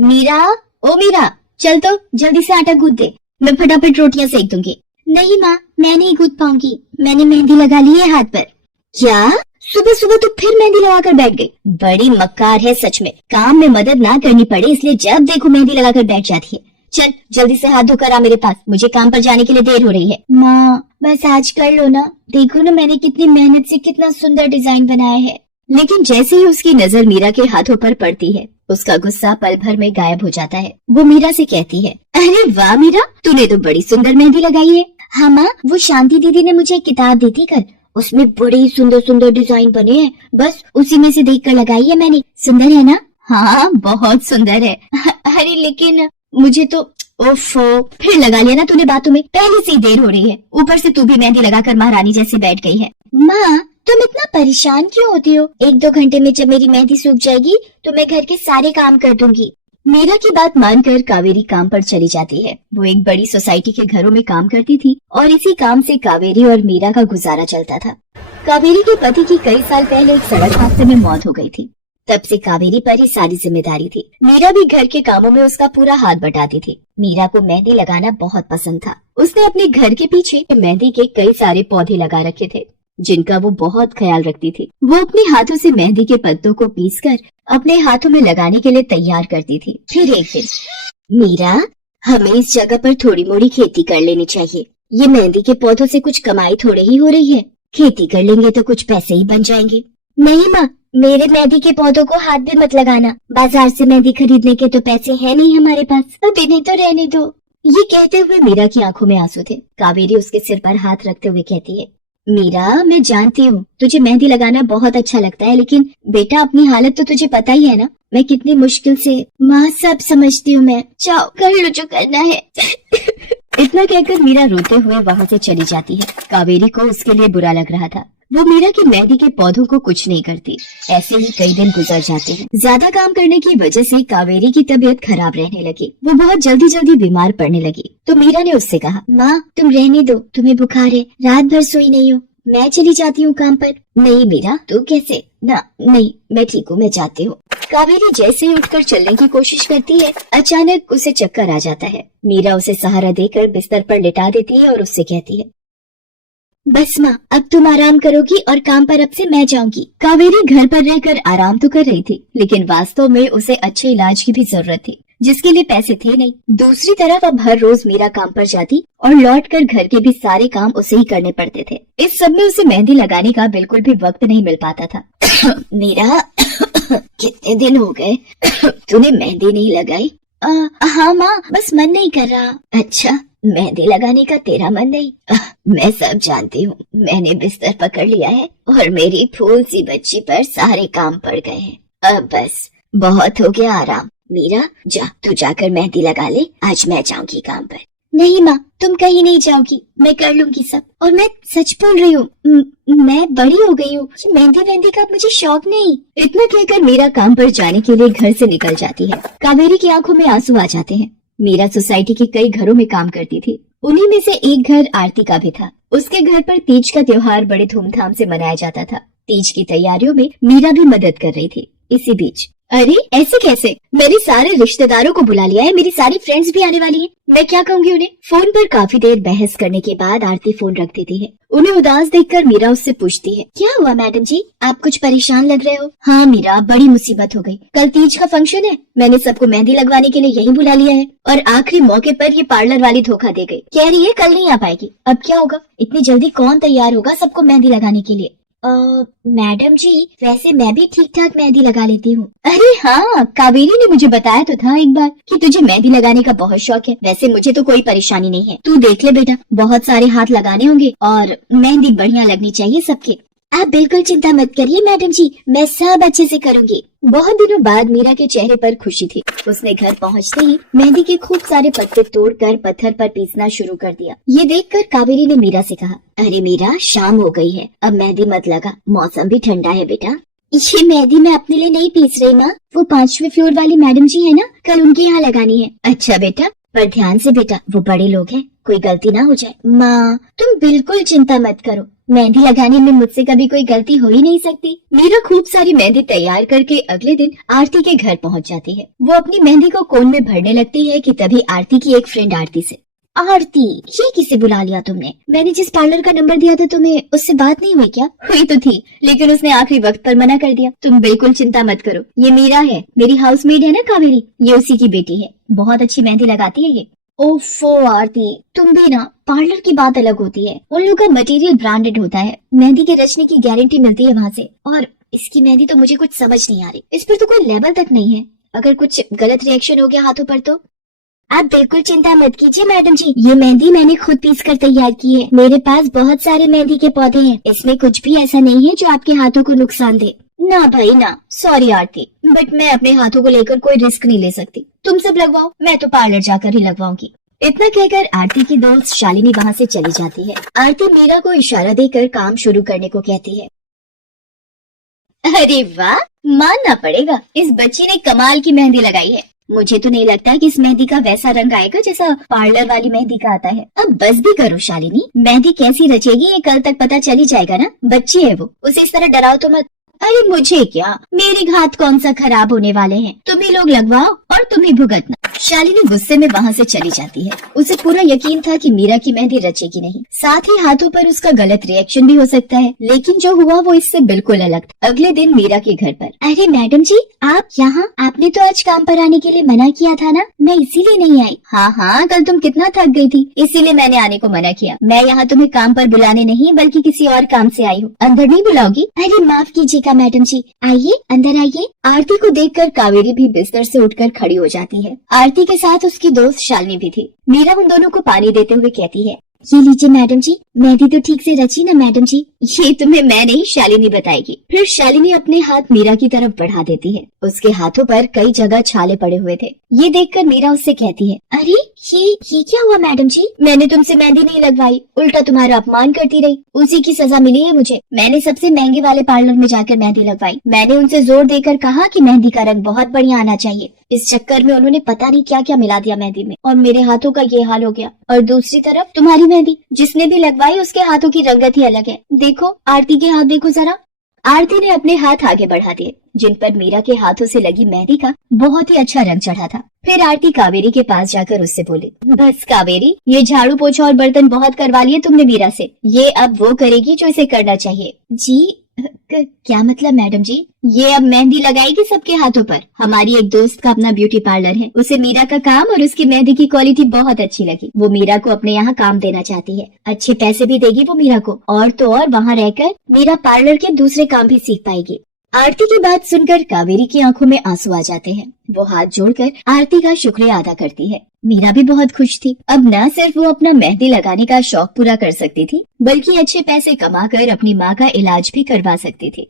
मीरा, ओ मीरा, चल तो जल्दी से आटा गूंथ दे, मैं फटाफट रोटियां सेक दूंगी। नहीं माँ, मैं नहीं गूंथ पाऊंगी, मैंने मेहंदी लगा ली है हाथ पर। क्या? सुबह सुबह तो फिर मेहंदी लगाकर बैठ गई, बड़ी मक्कार है सच में। काम में मदद ना करनी पड़े इसलिए जब देखो मेहंदी लगाकर बैठ जाती है। चल जल्दी से हाथ धोकर आ मेरे पास, मुझे काम पर जाने के लिए देर हो रही है। माँ बस आज कर लो ना, देखो ना मैंने कितनी मेहनत से कितना सुंदर डिजाइन बनाया है। लेकिन जैसे ही उसकी नजर मीरा के हाथों पर पड़ती है, उसका गुस्सा पल भर में गायब हो जाता है। वो मीरा से कहती है, अरे वाह मीरा, तूने तो बड़ी सुंदर मेहंदी लगाई है। हाँ माँ, वो शांति दीदी ने मुझे एक किताब दी थी कल, उसमें बड़े सुंदर सुंदर डिजाइन बने हैं, बस उसी में से देखकर लगाई है मैंने। सुंदर है ना? हाँ बहुत सुंदर है। अरे लेकिन मुझे तो ओफो, फिर लगा लिया ना तूने बातों में, पहले से ही देर हो रही है, ऊपर से तू भी मेहंदी लगाकर महारानी जैसे बैठ गई है। माँ तुम इतना परेशान क्यों होती हो? 1-2 घंटे में जब मेरी मेहंदी सूख जाएगी तो मैं घर के सारे काम कर दूंगी। मीरा की बात मानकर कावेरी काम पर चली जाती है। वो एक बड़ी सोसाइटी के घरों में काम करती थी और इसी काम से कावेरी और मीरा का गुजारा चलता था। कावेरी के पति की कई साल पहले एक सड़क हादसे में मौत हो गई थी। तब से कावेरी पर ही सारी जिम्मेदारी थी। मीरा भी घर के कामों में उसका पूरा हाथ बटाती थी। मीरा को मेहंदी लगाना बहुत पसंद था। उसने अपने घर के पीछे मेहंदी के कई सारे पौधे लगा रखे थे, जिनका वो बहुत ख्याल रखती थी। वो अपने हाथों से मेहंदी के पत्तों को पीसकर अपने हाथों में लगाने के लिए तैयार करती थी। फिर एक दिन, मीरा हमें इस जगह पर थोड़ी मोड़ी खेती कर लेनी चाहिए। ये मेहंदी के पौधों से कुछ कमाई थोड़ी ही हो रही है, खेती कर लेंगे तो कुछ पैसे ही बन जाएंगे। नहीं माँ, मेरे मेहंदी के पौधों को हाथ भी मत लगाना, बाजार से मेहंदी खरीदने के तो पैसे है नहीं हमारे पास, अभी नहीं तो रहने दो। ये कहते हुए मीरा की आंखों में आंसू थे। कावेरी उसके सिर पर हाथ रखते हुए कहती है, मीरा मैं जानती हूँ तुझे मेहंदी लगाना बहुत अच्छा लगता है, लेकिन बेटा अपनी हालत तो तुझे पता ही है ना, मैं कितनी मुश्किल से। माँ सब समझती हूँ मैं, जाओ कर लो जो करना है। इतना कहकर मीरा रोते हुए वहाँ से चली जाती है। कावेरी को उसके लिए बुरा लग रहा था। वो मीरा की मेहंदी के पौधों को कुछ नहीं करती। ऐसे ही कई दिन गुजर जाते हैं। ज्यादा काम करने की वजह से कावेरी की तबीयत खराब रहने लगी। वो बहुत जल्दी जल्दी बीमार पड़ने लगी। तो मीरा ने उससे कहा, माँ तुम रहने दो, तुम्हें बुखार है, रात भर सोई नहीं हो, मैं चली जाती हूँ काम पर। नहीं मीरा तू कैसे? ना नहीं मैं ठीक हूँ, मैं जाती हूँ। कावेरी जैसे ही उठकर चलने की कोशिश करती है, अचानक उसे चक्कर आ जाता है। मीरा उसे सहारा देकर बिस्तर पर लिटा देती है और उससे कहती है, बस माँ अब तुम आराम करोगी और काम पर अब से मैं जाऊंगी। कावेरी घर पर रहकर आराम तो कर रही थी, लेकिन वास्तव में उसे अच्छे इलाज की भी जरूरत थी, जिसके लिए पैसे थे नहीं। दूसरी तरफ अब हर रोज मीरा काम पर जाती और लौटकर घर के भी सारे काम उसे ही करने पड़ते थे। इस सब में उसे मेहंदी लगाने का बिल्कुल भी वक्त नहीं मिल पाता था। मीरा कितने दिन हो गए तूने मेहंदी नहीं लगाई? हाँ माँ, बस मन नहीं कर रहा। अच्छा, मेहंदी लगाने का तेरा मन नहीं? मैं सब जानती हूँ, मैंने बिस्तर पकड़ लिया है और मेरी फूल सी बच्ची पर सारे काम पड़ गए हैं। अब बस बहुत हो गया आराम। मीरा जा, तू जाकर मेहंदी लगा ले, आज मैं जाऊंगी काम पर। नहीं माँ, तुम कहीं नहीं जाओगी, मैं कर लूंगी सब। और मैं सच बोल रही हूँ, मैं बड़ी हो गई हूँ, मेहंदी वेहंदी का मुझे शौक नहीं। इतना कहकर मीरा काम पर जाने के लिए घर से निकल जाती है। कावेरी की आंखों में आंसू आ जाते हैं। मीरा सोसाइटी के कई घरों में काम करती थी। उन्हीं में से एक घर आरती का भी था। उसके घर पर तीज का त्योहार बड़े धूमधाम से मनाया जाता था। तीज की तैयारियों में मीरा भी मदद कर रही थी। इसी बीच, अरे ऐसे कैसे? मेरे सारे रिश्तेदारों को बुला लिया है, मेरी सारी फ्रेंड्स भी आने वाली हैं। मैं क्या कहूँगी उन्हें? फोन पर काफी देर बहस करने के बाद आरती फोन रख देती है। उन्हें उदास देखकर मीरा उससे पूछती है, क्या हुआ मैडम जी, आप कुछ परेशान लग रहे हो? हाँ मीरा, बड़ी मुसीबत हो गई। कल तीज का फंक्शन है, मैंने सबको मेहंदी लगवाने के लिए यही बुला लिया है और आखिरी मौके पर ये पार्लर वाली धोखा दे गई। कह रही है कल नहीं आ पाएगी। अब क्या होगा? इतनी जल्दी कौन तैयार होगा सबको मेहंदी लगाने के लिए? मैडम जी, वैसे मैं भी ठीक ठाक मेहंदी लगा लेती हूँ। अरे हाँ, कावेरी ने मुझे बताया तो था एक बार कि तुझे मेहंदी लगाने का बहुत शौक है। वैसे मुझे तो कोई परेशानी नहीं है, तू देख ले बेटा, बहुत सारे हाथ लगाने होंगे और मेहंदी बढ़िया लगनी चाहिए सबके। आप बिल्कुल चिंता मत करिए मैडम जी, मैं सब अच्छे से करूँगी। बहुत दिनों बाद मीरा के चेहरे पर खुशी थी। उसने घर पहुंचते ही मेहंदी के खूब सारे पत्ते तोड़कर पत्थर पर पीसना शुरू कर दिया। ये देखकर कावेरी ने मीरा से कहा, अरे मीरा, शाम हो गई है, अब मेहंदी मत लगा, मौसम भी ठंडा है बेटा। ये मेहंदी मैं अपने लिए नहीं पीस रही माँ, वो 5वें फ्लोर वाली मैडम जी है ना, कल उनके यहाँ लगानी है। अच्छा बेटा, पर ध्यान से बेटा, वो बड़े लोग हैं, कोई गलती ना हो जाए। माँ तुम बिल्कुल चिंता मत करो, मेहंदी लगाने में मुझसे कभी कोई गलती हो ही नहीं सकती। मीरा खूब सारी मेहंदी तैयार करके अगले दिन आरती के घर पहुंच जाती है। वो अपनी मेहंदी को कोन में भरने लगती है कि तभी आरती की एक फ्रेंड आरती से, आरती ये किसे बुला लिया तुमने? मैंने जिस पार्लर का नंबर दिया था तुम्हें, उससे बात नहीं हुई क्या? हुई तो थी, लेकिन उसने आखिरी वक्त पर मना कर दिया। तुम बिल्कुल चिंता मत करो, ये मीरा है, मेरी हाउसमेट है ना कावेरी, ये उसी की बेटी है, बहुत अच्छी मेहंदी लगाती है ये। ओफो आरती, तुम भी ना, पार्लर की बात अलग होती है, उन लोगों का मटेरियल ब्रांडेड होता है, मेहंदी के रचने की गारंटी मिलती है वहाँ से। और इसकी मेहंदी तो मुझे कुछ समझ नहीं आ रही, इस पर तो कोई लेबल तक नहीं है, अगर कुछ गलत रिएक्शन हो गया हाथों पर तो। आप बिल्कुल चिंता मत कीजिए मैडम जी, ये मेहंदी मैंने खुद पीस कर तैयार की है, मेरे पास बहुत सारे मेहंदी के पौधे हैं, इसमें कुछ भी ऐसा नहीं है जो आपके हाथों को नुकसान दे। ना भाई ना, सॉरी आरती, बट मैं अपने हाथों को लेकर कोई रिस्क नहीं ले सकती, तुम सब लगवाओ, मैं तो पार्लर जाकर ही लगवाऊंगी। इतना कहकर आरती की दोस्त शालिनी वहाँ से चली जाती है। आरती मीरा को इशारा देकर काम शुरू करने को कहती है। अरे वाह, मानना पड़ेगा, इस बच्ची ने कमाल की मेहंदी लगाई है। मुझे तो नहीं लगता कि इस मेहंदी का वैसा रंग आएगा जैसा पार्लर वाली मेहंदी का आता है। अब बस भी करो शालिनी, मेहंदी कैसी रचेगी ये कल तक पता चल ही जाएगा ना, बच्ची है वो, उसे इस तरह डराओ तो मत। अरे मुझे क्या, मेरे हाथ कौन सा खराब होने वाले हैं, तुम ही लोग लगवाओ और तुम ही भुगतना। शालिनी गुस्से में वहाँ से चली जाती है। उसे पूरा यकीन था कि मीरा की मेहंदी रचेगी नहीं, साथ ही हाथों पर उसका गलत रिएक्शन भी हो सकता है, लेकिन जो हुआ वो इससे बिल्कुल अलग था। अगले दिन मीरा के घर पर, अरे मैडम जी आप यहाँ, आपने तो आज काम पर आने के लिए मना किया था ना, मैं इसीलिए नहीं आई। हाँ, कल तुम कितना थक गई थी, इसीलिए मैंने आने को मना किया। मैं यहाँ तुम्हें काम पर बुलाने नहीं बल्कि किसी और काम से आई हूँ, अंदर नहीं बुलाओगी? अरे माफ कीजिएगा मैडम जी, आइए अंदर आइए। आरती को देखकर कावेरी भी बिस्तर से उठकर खड़ी हो जाती है। आरती के साथ उसकी दोस्त शालिनी भी थी। मीरा उन दोनों को पानी देते हुए कहती है, ये लीजिए मैडम जी, मेहंदी तो ठीक से रची ना मैडम जी? ये तुम्हें मैं नहीं शालिनी बताएगी। फिर शालिनी अपने हाथ मीरा की तरफ बढ़ा देती है। उसके हाथों पर कई जगह छाले पड़े हुए थे। ये देखकर मीरा उससे कहती है, अरे ये क्या हुआ मैडम जी? मैंने तुमसे मेहंदी नहीं लगवाई, उल्टा तुम्हारा अपमान करती रही, उसी की सजा मिली है मुझे। मैंने सबसे महंगे वाले पार्लर में जाकर मेहंदी लगवाई। मैंने उनसे जोर देकर कहा कि मेहंदी का रंग बहुत बढ़िया आना चाहिए। इस चक्कर में उन्होंने पता नहीं क्या क्या मिला दिया मेहंदी में, और मेरे हाथों का ये हाल हो गया। और दूसरी तरफ तुम्हारी मेहंदी, जिसने भी लगवाई उसके हाथों की रंगत ही अलग है। देखो आरती के हाथ देखो जरा। आरती ने अपने हाथ आगे बढ़ा दिए, जिन पर मीरा के हाथों से लगी मेहंदी का बहुत ही अच्छा रंग चढ़ा था। फिर आरती कावेरी के पास जाकर उससे बोली, बस कावेरी, ये झाड़ू पोछा और बर्तन बहुत करवा लिए तुमने मीरा से, ये अब वो करेगी जो इसे करना चाहिए। जी क्या मतलब मैडम जी? ये अब मेहंदी लगाएगी सबके हाथों पर। हमारी एक दोस्त का अपना ब्यूटी पार्लर है, उसे मीरा का काम और उसकी मेहंदी की क्वालिटी बहुत अच्छी लगी। वो मीरा को अपने यहाँ काम देना चाहती है, अच्छे पैसे भी देगी वो मीरा को, और तो और वहाँ रहकर मीरा पार्लर के दूसरे काम भी सीख पाएगी। आरती की बात सुनकर कावेरी की आंखों में आंसू आ जाते हैं। वो हाथ जोड़कर आरती का शुक्रिया अदा करती है। मीरा भी बहुत खुश थी। अब न सिर्फ वो अपना मेहंदी लगाने का शौक पूरा कर सकती थी, बल्कि अच्छे पैसे कमाकर अपनी माँ का इलाज भी करवा सकती थी।